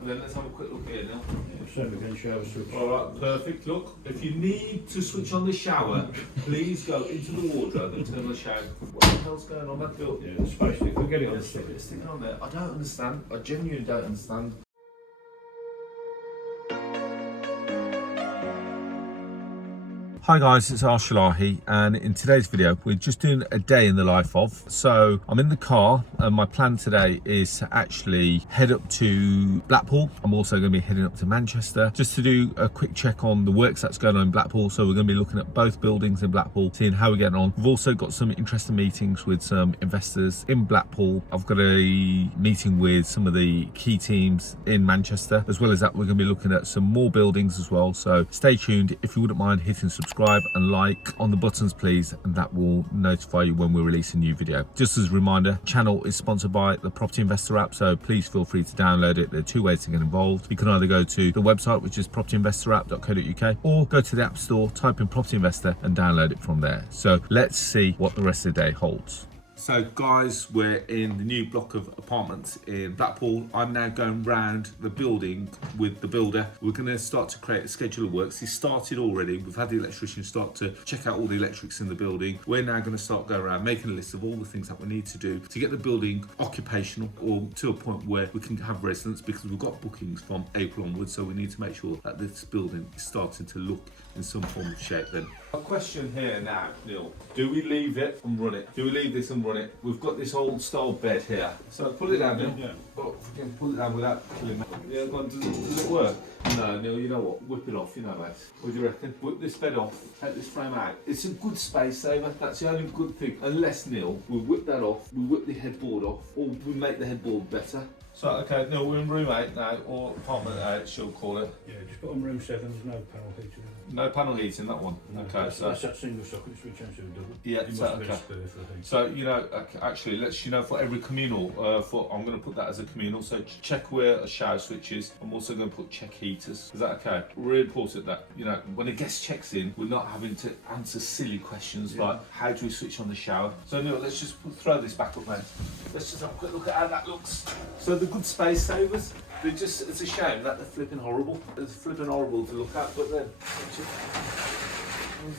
And then let's have a quick look here now. Same again, shower switch. Alright, perfect. Look, if you need to switch on the shower, please go into the wardrobe and turn on the shower. What the hell's going on that bill? Yeah, the space stick, we'll get it on the Stick stick. it on there. I don't understand. I genuinely don't understand. Hi guys, it's Arsh, and in today's video we're just doing a day in the life of. So I'm in the car and my plan today is to actually head up to Blackpool. I'm also going to be heading up to Manchester just to do a quick check on the works that's going on in Blackpool. So we're going to be looking at both buildings in Blackpool, seeing how we're getting on. We've also got some interesting meetings with some investors in Blackpool. I've got a meeting with some of the key teams in Manchester. As well as that, we're going to be looking at some more buildings as well. So stay tuned. If you wouldn't mind hitting subscribe and like on the buttons please, and that will notify you when we release a new video. Just as a reminder, channel is sponsored by the Property Investor app, so please feel free to download it. There are two ways to get involved. You can either go to the website, which is propertyinvestораpp.co.uk, or go to the App Store, type in Property Investor and download it from there. So let's see what the rest of the day holds. So guys, we're in the new block of apartments in Blackpool. I'm now going round the building with the builder. We're going to start to create a schedule of works. He's started already. We've had the electrician start to check out all the electrics in the building. We're now going to start going around making a list of all the things that we need to do to get the building occupational, or to a point where we can have residents, because we've got bookings from April onwards. So we need to make sure that this building is starting to look in some form of shape then. A question here now, Neil. Do we leave it and run it? Do we leave this and run it? We've got this old style bed here. So pull it down, Neil. Yeah. Oh, pull it down without killing it. Yeah, go on, does it work? No, Neil, you know what? Whip it off, you know, mate. What do you reckon? Whip this bed off, take this frame out. It's a good space saver. That's the only good thing. Unless, Neil, we whip that off, we whip the headboard off, or we make the headboard better. So, okay, Neil, we're in room 8 now, or apartment 8, she'll call it. Yeah, just put on room 7, there's no panel heating. No panel heating, that one? No, okay, so... That's that single socket switch into a double. Yeah, it so, must have been okay. a spare for the heat. So, you know, actually, let's, you know, for every communal, I'm going to put that as a communal, so check where a shower switch is. I'm also going to put check heaters. Is that okay? Really important that, you know, when a guest checks in, we're not having to answer silly questions like, how do we switch on the shower? So, no, let's just throw this back up, mate. Let's just have a quick look at how that looks. So, the good space savers, they're just, it's a shame that they're flipping horrible. It's flipping horrible to look at, but then,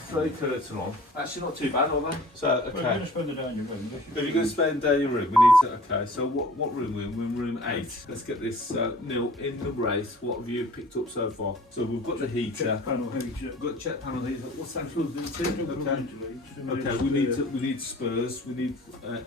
throw the curtain on. Actually, not too bad, are they? So, okay. Well, you're going to spend the day in your room. If you're going to spend a day in your room, we need to, okay, so what room are we in? We're in room 8. Let's get this, Neil, in the race, what have you picked up so far? So we've got the heater. Check panel heater. We've got check panel heater. What's that plugged into? Okay, Okay, we need spurs. We need,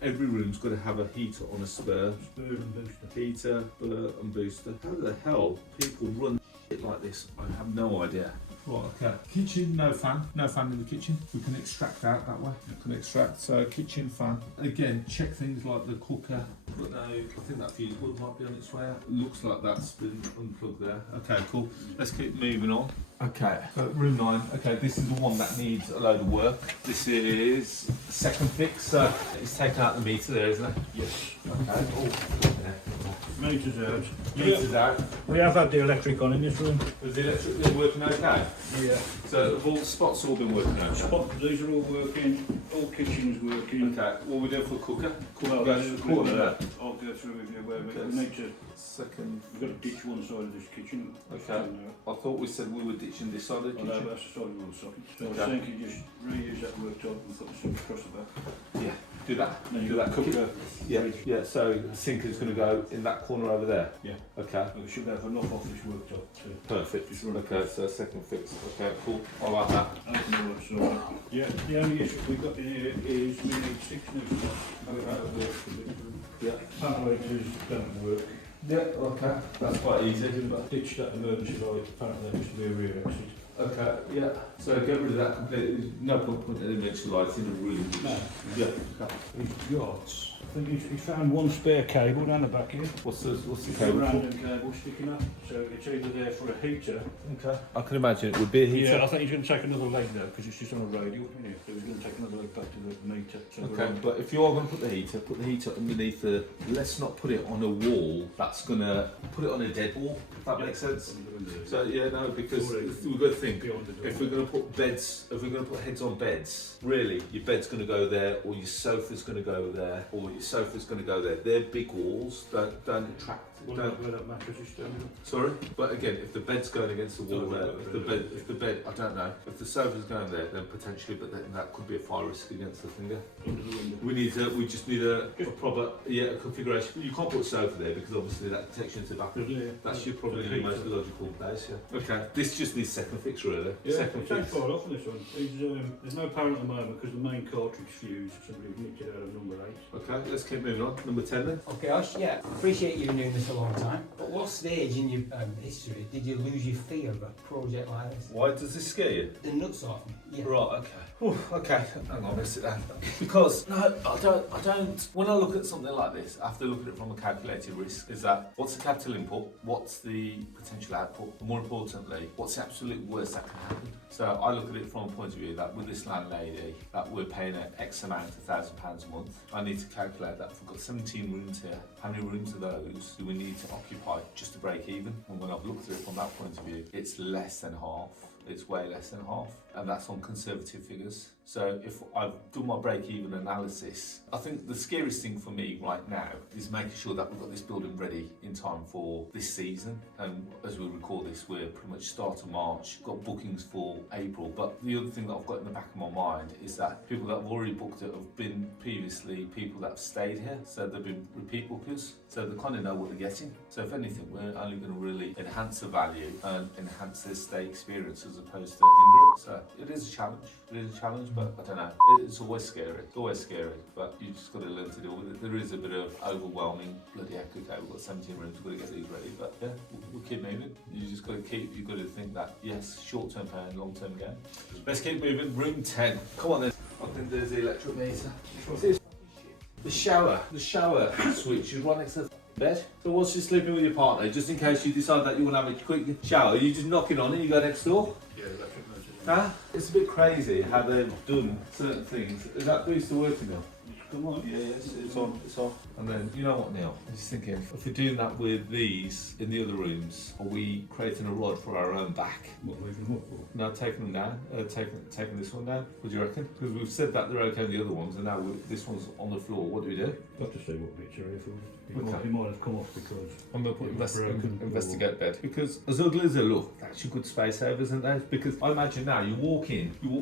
every room's got to have a heater on a spur. Spur and booster. Heater, spur and booster. How the hell people run shit like this? I have no idea. Right, okay. Kitchen, no fan. No fan in the kitchen. We can extract out that way. We can extract. So, kitchen fan. Again, check things like the cooker. But no, I think that fuse board might be on its way out. Looks like that's been unplugged there. Okay, cool. Let's keep moving on. Okay, so room 9. Okay, this is the one that needs a load of work. This is the second fix. So, it's taken out the meter there, isn't it? Yes. Okay. Oh, yeah. Meters out. Meters out. We have had the electric on in this room. Was the electric been working okay? Yeah. So have all the spots all been working okay? These are all working. All kitchens working. Okay. What we doing for cooker? Well, Goes to the corner there. I'll go through with you where Okay. we need to. Second. We've got to ditch one side of this kitchen. Okay. I thought we said we were ditching this side of the I know kitchen. that's the side of the socket. So Okay. I think you just reuse that worktop and put the sink across the back. Yeah. Do that. Then Do you've that got cooker. cooker. Yeah. Yeah. So the sink is going to go in that corner over there. Yeah. Okay. We should have enough off this worktop to Perfect. just run Okay. So second fix. Okay. Cool. I like that. open all that sort. Yeah. The only issue we've got in here is we need 6 new spots. Yeah. Panel heaters don't work. Yeah. Okay. That's quite easy. But ditch that emergency light. Apparently there used to be a rear exit. Okay. Yeah. So get rid of that completely. No point putting an electric light in a room. No. Yeah. He's got. I think he's found one spare cable down the back here. What's the It's a cable for? random cable sticking up. So it's either there for a heater. Okay. I can imagine it would be a heater. Yeah, I think he's going to take another leg though, because it's just on a radial, isn't it? So he's going to take another leg back to the meter. So Okay, but if you are going to put the heater underneath the, let's not put it on a wall that's going to put it on a dead wall, if that makes sense. So yeah, no, because we've got to think, if we're going to put beds, if we're going to put heads on beds, really, your bed's going to go there, or your sofa's going to go there, or your sofa's going to go there. They're big walls, don't attract What about where that mattress is standing? Sorry, but again, if the bed's going against the wall there, if the bed, I don't know, if the sofa's going there, then potentially, but then that could be a fire risk against the finger. Under the window. We just need a proper, a configuration. You can't put a sofa there because obviously that takes you into the bathroom. Yeah. That's your probably the most logical place, yeah. Okay, this just needs second fix really. Yeah, Second it's ain't fix. far off on this one. There's no power at the moment because the main cartridge fuse, somebody nicked it out of number 8. Okay, let's keep moving on. Number 10 then. Okay, Arsh, yeah, appreciate you doing this a long time. But what stage in your history did you lose your fear of a project like this? Why does this scare you? The nuts off me. Yeah. Right, okay. Ooh, okay, hang on, let's sit down. Because, no, I don't, when I look at something like this, I have to look at it from a calculated risk. Is that, what's the capital input? What's the potential output? And more importantly, what's the absolute worst that can happen? So I look at it from a point of view that with this landlady, that we're paying an X amount of £1,000 a month. I need to calculate that. If we've got 17 rooms here, how many rooms of those do we need to occupy just to break even? And when I've looked at it from that point of view, it's less than half. It's way less than half, and that's on conservative figures. So if I've done my break-even analysis, I think the scariest thing for me right now is making sure that we've got this building ready in time for this season. And as we record this, we're pretty much start of March, got bookings for April. But the other thing that I've got in the back of my mind is that people that have already booked it have been previously people that have stayed here, so they've been repeat bookers, so they kind of know what they're getting. So if anything, we're only going to really enhance the value and enhance their stay experience as opposed to hinder it. So it is a challenge. It is a challenge, but I don't know. It's always scary. It's always scary, but you just got to learn to deal with it. There is a bit of overwhelming bloody heck. Okay, we've got 17 rooms. We've got to get these ready, but yeah, we'll keep moving. You just got to keep. You've got to think that yes, short-term pain, long-term gain. Let's keep moving. Room 10. Come on then. I think there's the electric meter. The shower switch is right next to the bed. So once you're sleeping with your partner, just in case you decide that you want to have a quick shower, you just knocking on it, you go next door. Yeah, electric motor. Huh? It's a bit crazy how they've done certain things. Is that booster working now? Come on. Yeah, it's on, it's off. And then, you know what, Neil? I'm just thinking, if we're doing that with these in the other rooms, are we creating a rod for our own back? What moving what for? No, taking them down, taking this one down. What do you reckon? Because we've said that they're okay in the other ones, and now this one's on the floor. What do we do? Got to see what bits are here for. Okay. He might have come off because I'm going to put it was broken investigate bed. Because as ugly as they look, they're actually good space savers, aren't they? Because I imagine now, you walk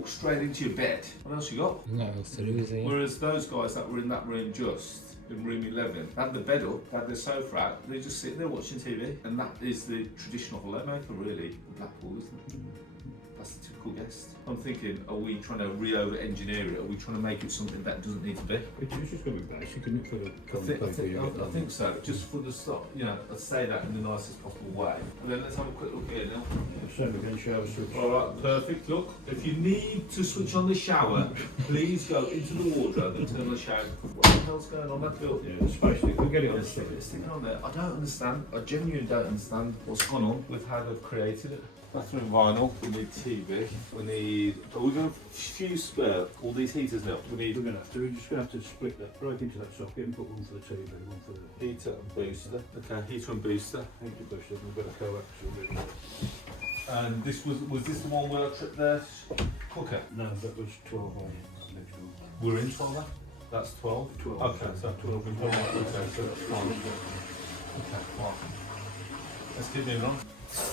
straight into your bed. What else you got? No else to do, is there? Whereas those guys that were in that room just in room 11 had the bed up, had their sofa out, they're just sitting there watching TV. And that is the traditional holidaymaker, really, Blackpool, isn't it? That's the typical guest. I'm thinking, are we trying to re-over-engineer it? Are we trying to make it something that doesn't need to be? It's just going to be basic, isn't it, for the I think so. Just for the start, let's say that in the nicest possible way. And then let's have a quick look here now. Same again, shower switch. All right, perfect. Look, if you need to switch on the shower, please go into the wardrobe and turn on the shower. What the hell's going on that bill? Yeah, the space thing. We'll get it on the stick. Stick it on there. I don't understand. I genuinely don't understand what's gone on with how they've created it. Bathroom vinyl. We need TV. We need. Are we going to fuse all these heaters now? We need We're going to have to. We're just going to have to split that right into that socket and put one for the TV, one for the heater and booster. Okay, heater and booster. heater booster. We've got a coax already. And this was this the one where I tripped the cooker? No, that was 12 on next one. We're in 12. That's 12. 12. Okay, so 12 is one. Okay, so that's fine. Okay, fine. Let's keep moving on.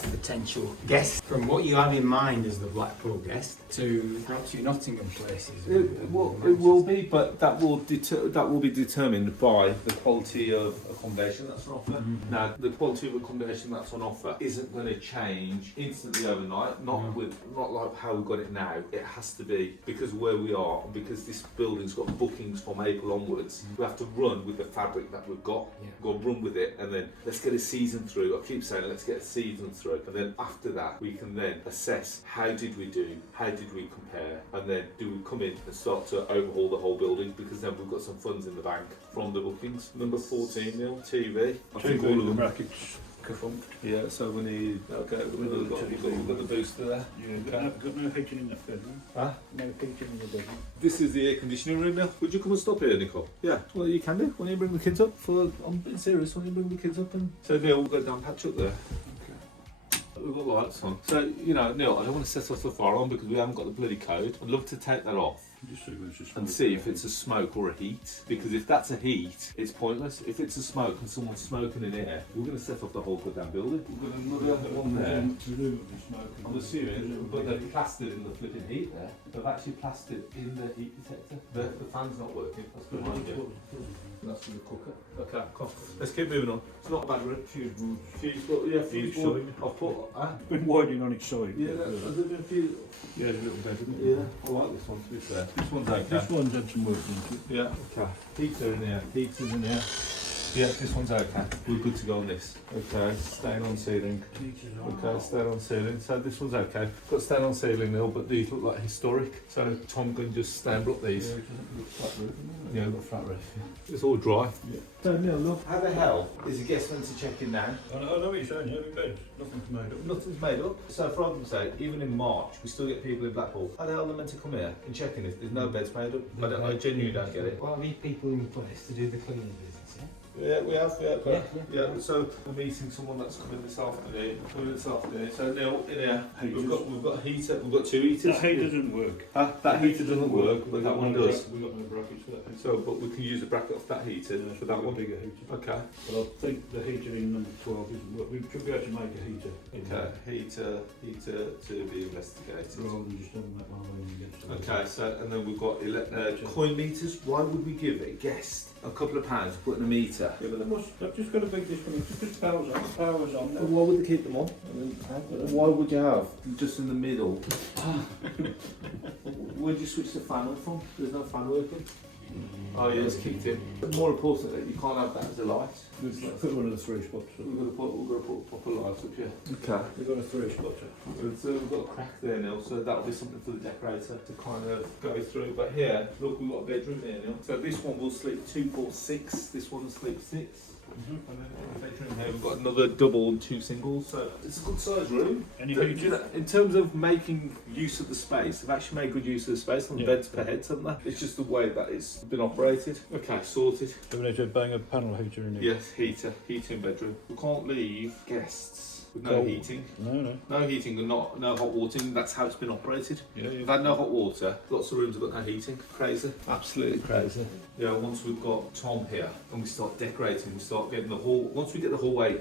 Potential guest. From what you have in mind as the Blackpool guest to perhaps your Nottingham places. It will be, but that will be determined by the quality of accommodation that's on offer. Mm-hmm. Now, the quality of accommodation that's on offer isn't going to change instantly overnight. Not like how we've got it now. It has to be because of where we are, and because this building's got bookings from April onwards. We have to run with the fabric that we've got. Yeah. We've got to run with it, and then let's get a season through. I keep saying let's get a season through, and then after that we can then assess how did we do, how did we compare, and then do we come in and start to overhaul the whole building, because then we've got some funds in the bank from the bookings. Number 14, Neil, TV. I think all of them. Brackets defunct. Yeah, so we need, okay, we've got the booster there. Yeah, got no heating in that bedroom. Huh? No heating in the bedroom. This is the air conditioning room now. Would you come and stop here, Nicole? Yeah, well you can do. Why don't you bring the kids up? I'm being serious, why don't you bring the kids up and... So Neil, we'll go down patch up there. We've got lights on. So, Neil, I don't want to set us the fire on because we haven't got the bloody code. I'd love to take that off Just see when it's just and see if it's a smoke or a heat. Because if that's a heat, it's pointless. If it's a smoke and someone's smoking in here, we're going to set off the whole goddamn building. We've got another one there. Presumably smoking. I'm assuming, but they're plastered in the flipping heat there. They've actually plastered in the heat detector. The fan's not working. That's good idea. That's from the cooker. Okay, cool. Let's keep moving on. It's not a bad room. Fuse wood. Fuse board, yeah, fuse board. I've put. It's been widening on its side. Yeah, there's a fuse. Yeah, there's a little bit, isn't it? Yeah, I like this one to be fair. This one's okay. This one's had some work into it. Yeah, okay. Heater in here, heater's in here. Yeah, this one's okay. We're good to go on this. Okay, stain on ceiling. Okay, stain on ceiling. So this one's okay. Got stain on ceiling now, but these look like historic. So Tom can just stain block these. Yeah, it doesn't look flat roof, isn't it? Yeah, we've got flat roof. Yeah. It's all dry. Yeah. So Neil, look. How the hell is a guest meant to check in now? I know what you're saying, yeah, beds. Nothing's made up. Nothing's made up. So for argument's sake, even in March, we still get people in Blackpool. How the hell are they meant to come here and check in if there's no beds made up? I genuinely don't get it. Well, I need people in place to do the cleaning business, yeah? Yeah, we have. Yeah. So we're meeting someone that's coming this afternoon. So Neil, in here, we've got a heater. We've got two heaters. That heater doesn't work. That heater doesn't work, but that one does. We've got no brackets for that heater. So, but we can use a bracket off that heater for that one. Bigger heater. Okay. But I think the heater in number 12 isn't work. We should be able to make a heater. Okay. Heater to be investigated. Rather than just having that one leaning against the wall. Okay. So, and then we've got coin meters. Why would we give a guest a couple of pounds to put in a meter? Yeah, but they've just got a big disconnect. Just power's on now. Why would they keep them on? Why would you have just in the middle? Where'd you switch the fan on from? There's no fan working. Oh yeah, it's kicked in. But more importantly, you can't have that as a light. Put one of the three spots. We've got to put proper lights up here. Okay. We've got a three spotter. So we've got a crack there, Neil, so that'll be something for the decorator to kind of go through. But here, look, we've got a bedroom there, Neil. So this one will sleep 2, 4, 6. This one will sleep 6. And then in the bedroom here, we've got another double and 2 singles. So it's a good sized room. In terms of making use of the space, they've actually made good use of the space on the beds per head, haven't they? It's just the way that it's been operated. Okay, sorted. Do we need to bang a panel heater in here? Yes, heating bedroom. We can't leave guests with no heating. No heating and no hot water. That's how it's been operated. Yeah. We've had no hot water. Lots of rooms have got no heating. Crazy. Absolutely crazy. Yeah, once we've got Tom here and we start decorating, we start getting the hall. Once we get the hallway,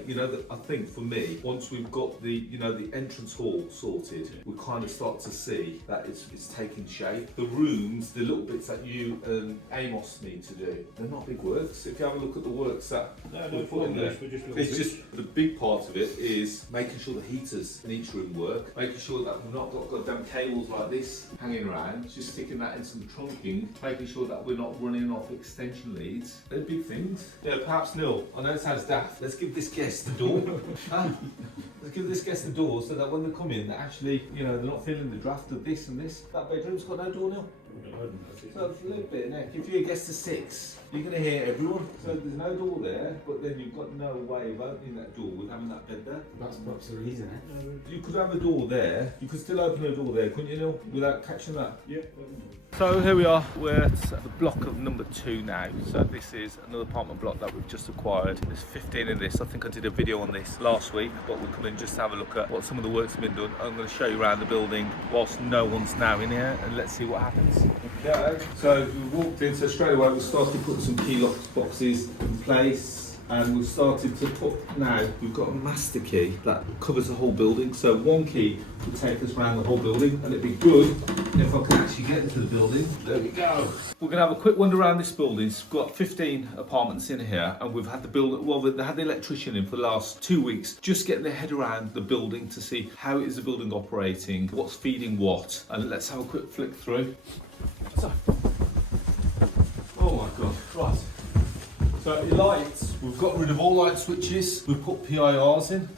I think for me, once we've got the entrance hall sorted, we kind of start to see that it's taking shape. The rooms, the little bits that you and Amos need to do, they're not big works. If you have a look at the works that we put in there, it's just the big part of it is making sure the heaters in each room work, making sure that we've not got goddamn cables like this hanging around, just sticking that in some trunking, making sure that we're not running off extension leads. They're big things. Yeah, perhaps Neil, I know it sounds daft, let's give this guest the door. Let's give this guest the door so that when they come in, they're actually, they're not feeling the draft of this and this. That bedroom's got no door, Neil. So it's a little bit of neck. If you're a guest of 6, you're going to hear everyone. So there's no door there, but then you've got no way of opening that door with having that bed there. That's perhaps the reason, eh? You could have a door there. You could still open a door there, couldn't you, Neil, without catching that? Yeah. So here we are, we're at the block of number 2 now. So this is another apartment block that we've just acquired. There's 15 in this. I think I did a video on this last week, but we're coming just to have a look at what some of the work's been done. I'm going to show you around the building whilst no one's now in here, and let's see what happens. Okay, so we walked in, so straight away we started putting some key lock boxes in place. And we've started to put, now we've got a master key that covers the whole building. So one key will take us around the whole building, and it'd be good if I can actually get into the building. There we go. We're gonna have a quick wander around this building. We've got 15 apartments in here, and we've had they had the electrician in for the last 2 weeks, just getting their head around the building to see how is the building operating, what's feeding what, and let's have a quick flick through. So, oh my God, right. So your lights, we've got rid of all light switches. We've put PIRs in.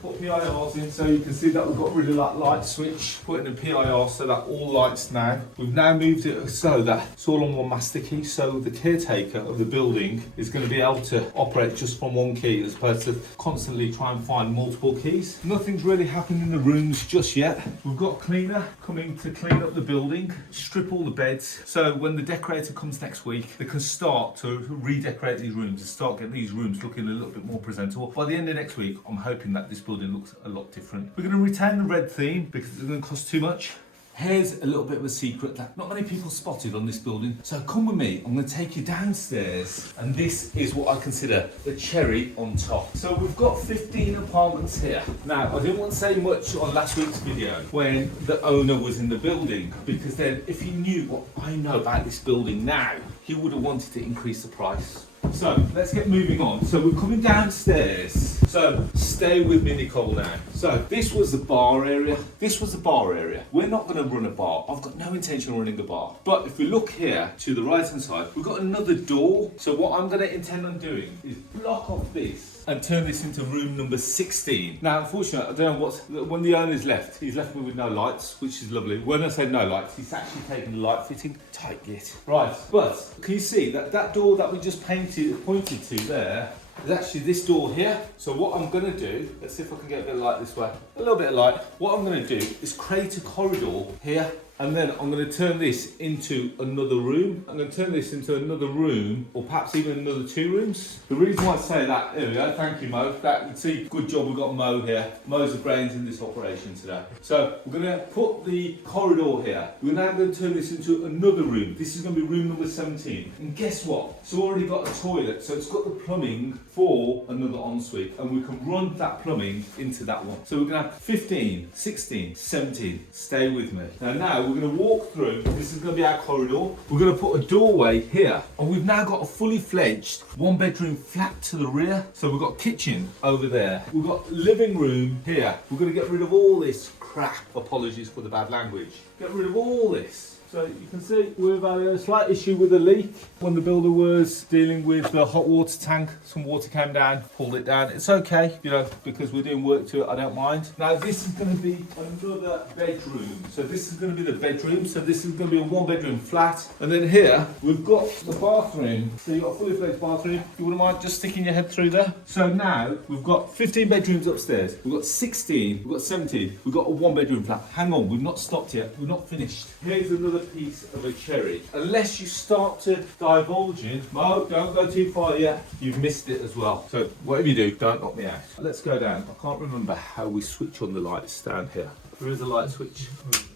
So you can see that we've got rid of that light switch, put in a PIR so that all lights now. We've now moved it so that it's all on one master key. So the caretaker of the building is going to be able to operate just from one key as opposed to constantly try and find multiple keys. Nothing's really happened in the rooms just yet. We've got a cleaner coming to clean up the building, strip all the beds. So when the decorator comes next week, they can start to redecorate these rooms and start getting these rooms looking a little bit more presentable. By the end of next week, I'm hoping that this building looks a lot different. We're going to retain the red theme because it's going to cost too much. Here's a little bit of a secret that not many people spotted on this building. So come with me, I'm going to take you downstairs, and this is what I consider the cherry on top. So we've got 15 apartments here. Now, I didn't want to say much on last week's video when the owner was in the building, because then if he knew what I know about this building now, he would have wanted to increase the price. So let's get moving on. So we're coming downstairs. So stay with me, Nicole, now. So this was the bar area. This was the bar area. We're not going to run a bar. I've got no intention of running a bar. But if we look here to the right hand side, we've got another door. So what I'm going to intend on doing is block off this and turn this into room number 16. Now, unfortunately, I don't know when the owner's left, he's left me with no lights, which is lovely. When I say no lights, he's actually taken the light fitting, tight git. Right, but can you see that door that we just pointed to there is actually this door here. So what I'm gonna do, let's see if I can get a bit of light this way, a little bit of light. What I'm gonna do is create a corridor here, and then I'm going to turn this into another room. I'm going to turn this into another room, or perhaps even another 2 rooms. The reason why I say that, there we go, thank you Mo. See, good job we've got Mo here. Mo's the brains in this operation today. So we're going to put the corridor here. We're now going to turn this into another room. This is going to be room number 17. And guess what? It's already got a toilet, so it's got the plumbing for another ensuite, and we can run that plumbing into that one. So we're going to have 15, 16, 17. Stay with me. Now we're going to walk through. This is going to be our corridor. We're going to put a doorway here, and we've now got a fully fledged 1-bedroom flat to the rear. So we've got kitchen over there. We've got living room here. We're going to get rid of all this crap. Apologies for the bad language. Get rid of all this. So you can see we've had a slight issue with a leak when the builder was dealing with the hot water tank. Some water came down, pulled it down. It's okay, you know, because we're doing work to it, I don't mind. Now this is going to be another bedroom. So this is going to be the bedroom. So this is going to be a 1-bedroom flat. And then here we've got the bathroom. So you've got a fully fledged bathroom. You wouldn't mind just sticking your head through there? So now we've got 15 bedrooms upstairs. We've got 16, we've got 17. We've got a 1-bedroom flat. Hang on, we've not stopped yet. We're not finished. Here's another piece of a cherry. Unless you start to divulge in, Mo, don't go too far yet. You've missed it as well. So whatever you do, don't knock me out. Let's go down. I can't remember how we switch on the lights down here. There is a light switch.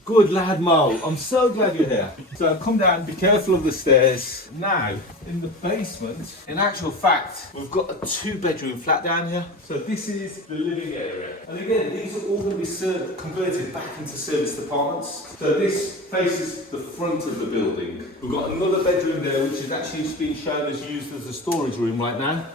Good lad, Mo. I'm so glad you're here. So come down, be careful of the stairs. Now, in the basement, in actual fact, we've got a 2-bedroom flat down here. So this is the living area. And again, these are all going to be converted back into serviced apartments. So this faces the front of the building. We've got another bedroom there, which is actually being shown as used as a storage room right now.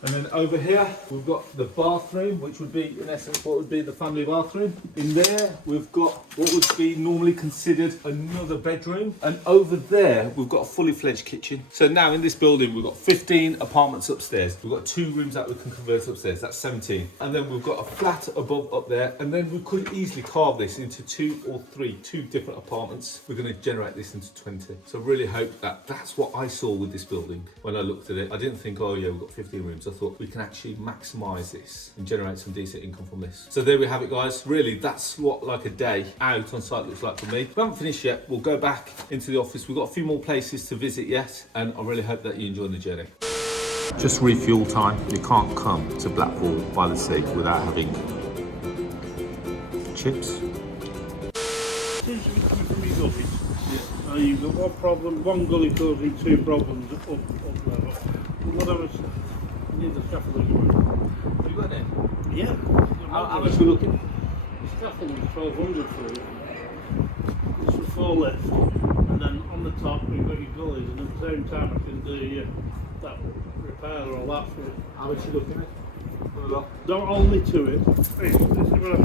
And then over here, we've got the bathroom, which would be, in essence, what would be the family bathroom. In there, we've got what would be normally considered another bedroom. And over there, we've got a fully fledged kitchen. So now in this building, we've got 15 apartments upstairs. We've got 2 rooms that we can convert upstairs. That's 17. And then we've got a flat above up there. And then we could easily carve this into 2 or 3, 2 different apartments. We're going to generate this into 20. So I really hope that that's what I saw with this building when I looked at it. I didn't think, oh yeah, we've got 15 rooms. I thought we can actually maximise this and generate some decent income from this. So there we have it, guys. Really, that's what like a day out on site looks like for me. We haven't finished yet. We'll go back into the office. We've got a few more places to visit yet, and I really hope that you enjoy the journey. Just refuel time. You can't come to Blackpool by the sea without having chips. Since you're coming from your gully, you've got one problem, one gully causing 2 problems up level. What I was need the scaffolding work. Have you got it? Yeah. How much are we looking? The scaffolding is 1200 for it. It's for 4 left, and then on the top we've got your gullies, and at the same time I can do that repair or that for it. How much are you looking at? Don't hold me to it. Hey, this is what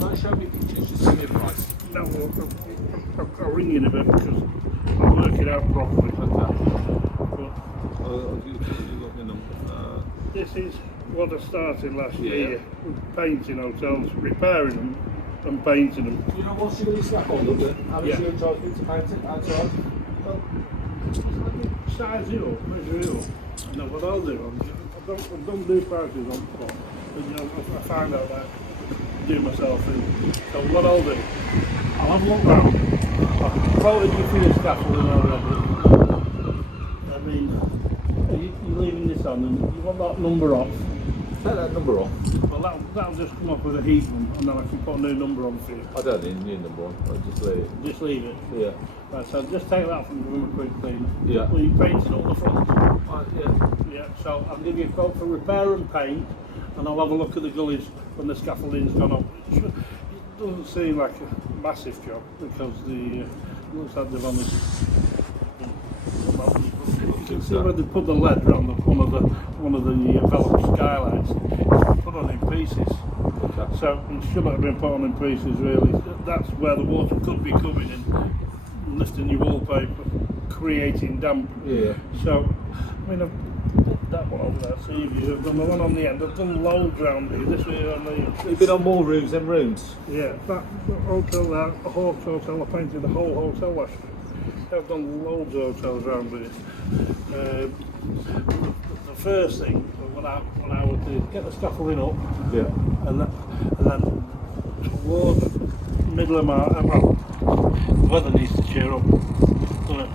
Don't show me pictures, just give me a price. No, I'll ring you in a bit because I'll work it out properly. This is what I started last year with painting hotels, repairing them and painting them. Do you know what's your scaffold up there? How much are you charging to paint it outside? Size it up, measure it up. And then what I'll do, I don't do prices on spot. I find out that I do myself in. So what I'll do, I'll have a look round. I've quoted you for your scaffolding already. I mean, you're leaving this on and you want that number off. take that number off. Well, that'll just come off with a heat one, and then I can put a new number on for you. I don't need a new number on. I'll just leave it. Just leave it. Yeah. Right, so just take that from the room a quick clean. Yeah. Well, you painted all the front. Yeah. Yeah, so I'll give you a quote for repair and paint, and I'll have a look at the gullies when the scaffolding's gone up. It doesn't seem like a massive job because the looks like they've only. You can see where they put the lead around one of the enveloped skylights. It's put on in pieces. Okay. So it shouldn't have been put on in pieces really. That's where the water could be coming in, lifting your wallpaper, creating damp. Yeah. So I mean I've put that one over there, see if you've done the one on the end. I've done loads around here. This way on the You've been on more rooms than rooms. yeah, that hotel there, the Hawks Hotel, I painted the whole hotel last year. I've done loads of hotels around here. The first thing when I would do, get the scaffolding up, Yeah. and then towards the middle of my the weather needs to cheer up, doesn't it?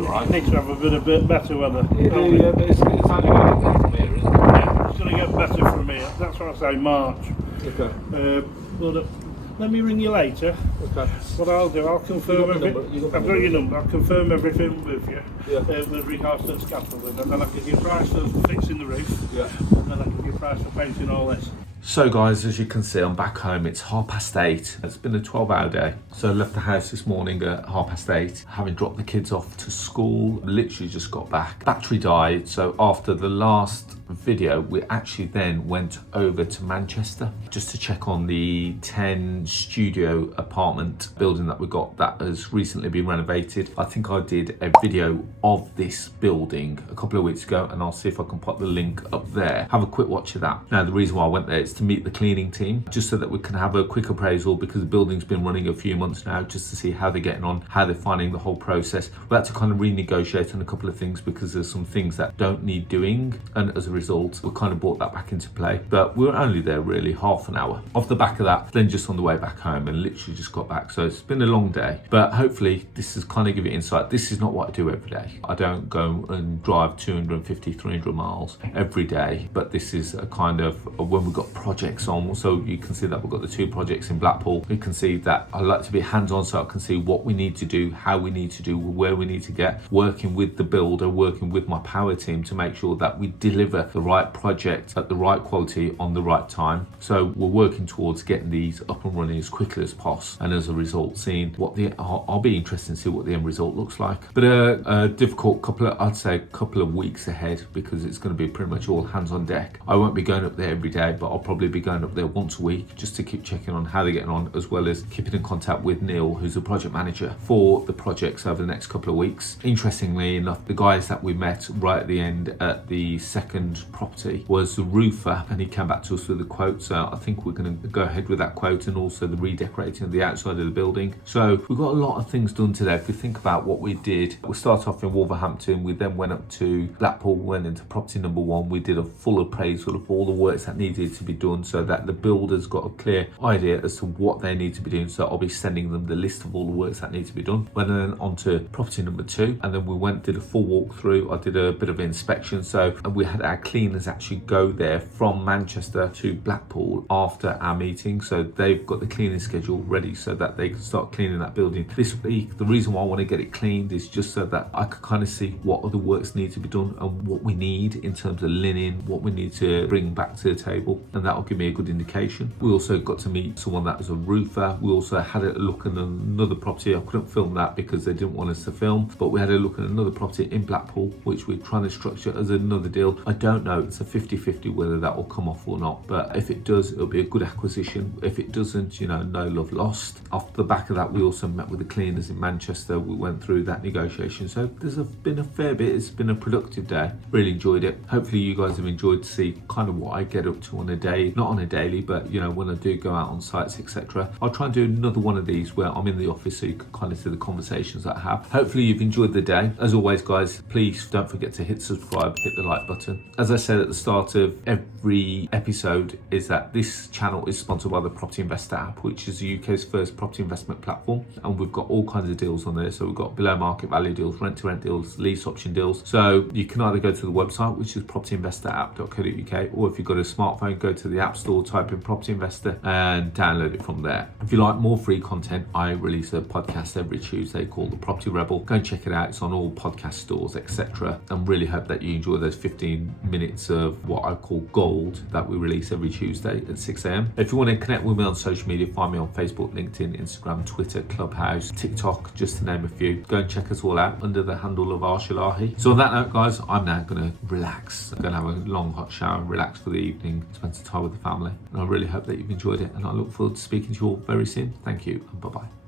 Right. Needs to have a bit better weather. Yeah, but it's only going to get better from here, isn't it? Yeah, it's going to get better from here. That's what I say, March. Okay. But let me ring you later. Okay. What I'll do, I'll confirm everything. I've got your number. I'll confirm everything with you. Yeah. With regards to the scaffolding, and then I'll give you a price for fixing the roof. Yeah. And then I'll give you a price for painting all this. So guys, as you can see, I'm back home. It's 8:30. It's been a 12-hour day. So I left the house this morning at 8:30, having dropped the kids off to school. Literally just got back. Battery died. So after the last video, we actually then went over to Manchester just to check on the 10 studio apartment building that we got that has recently been renovated. I think I did a video of this building a couple of weeks ago, and I'll see if I can put the link up there. Have a quick watch of that. Now, the reason why I went there is to meet the cleaning team, just so that we can have a quick appraisal, because the building's been running a few months now, just to see how they're getting on, how they're finding the whole process. We had to kind of renegotiate on a couple of things because there's some things that don't need doing, and as a result we kind of brought that back into play. But we were only there really half an hour. Off the back of that, then just on the way back home, and literally just got back. So it's been a long day, but hopefully this is kind of give you insight. This is not what I do every day. I don't go and drive 250, 300 miles every day, but this is a kind of when we've got projects on. So you can see that we've got the 2 projects in Blackpool. You can see that I like to be hands-on, so I can see what we need to do, how we need to do, where we need to get, working with the builder, working with my power team to make sure that we deliver the right project at the right quality on the right time. So we're working towards getting these up and running as quickly as possible, and as a result seeing what I'll be interested to see what the end result looks like. But a difficult I'd say couple of weeks ahead, because it's going to be pretty much all hands on deck. I won't be going up there every day, but I'll probably be going up there once a week just to keep checking on how they're getting on, as well as keeping in contact with Neil, who's the project manager for the projects over the next couple of weeks. Interestingly enough, the guys that we met right at the end at the second property was the roofer, and he came back to us with a quote. So I think we're going to go ahead with that quote, and also the redecorating of the outside of the building. So we've got a lot of things done today. If we think about what we did, we started off in Wolverhampton, we then went up to Blackpool, went into property number 1. We did a full appraisal of all the works that needed to be done, so that the builder's got a clear idea as to what they need to be doing. So I'll be sending them the list of all the works that need to be done. Went then on to property number 2, and then we did a full walkthrough. I did a bit of inspection, so we had our cleaners actually go there from Manchester to Blackpool after our meeting, so they've got the cleaning schedule ready so that they can start cleaning that building this week. The reason why I want to get it cleaned is just so that I can kind of see what other works need to be done and what we need in terms of linen, what we need to bring back to the table, and that'll give me a good indication. We also got to meet someone that was a roofer. We also had a look at another property. I couldn't film that because they didn't want us to film, but we had a look at another property in Blackpool which we're trying to structure as another deal. I don't know, it's a 50-50 whether that will come off or not, but if it does, it'll be a good acquisition. If it doesn't, no love lost. Off the back of that, we also met with the cleaners in Manchester. We went through that negotiation, so there's been a fair bit. It's been a productive day. Really enjoyed it. Hopefully you guys have enjoyed to see kind of what I get up to on a day. say, not on a daily, but you know, when I do go out on sites, etc. I'll try and do another one of these where I'm in the office so you can kind of see the conversations that I have. Hopefully you've enjoyed the day. As always, guys, please don't forget to hit subscribe, hit the like button. As I said at the start of every episode, is that this channel is sponsored by the Property Investor app, which is the UK's first property investment platform, and we've got all kinds of deals on there. So we've got below market value deals, rent to rent deals, lease option deals. So you can either go to the website, which is propertyinvestораpp.co.uk, or if you've got a smartphone, go to the app store, type in Property Investor and download it from there. If you like more free content, I release a podcast every Tuesday called The Property Rebel. Go and check it out. It's on all podcast stores, etc. And really hope that you enjoy those 15 minutes of what I call gold that we release every Tuesday at 6 a.m. If you want to connect with me on social media, find me on Facebook, LinkedIn, Instagram, Twitter, Clubhouse, TikTok, just to name a few. Go and check us all out under the handle of Arsh. So on that note, guys, I'm now going to relax. I'm going to have a long hot shower and relax for the evening, spend some time with the family. And I really hope that you've enjoyed it, and I look forward to speaking to you all very soon. Thank you, and bye-bye.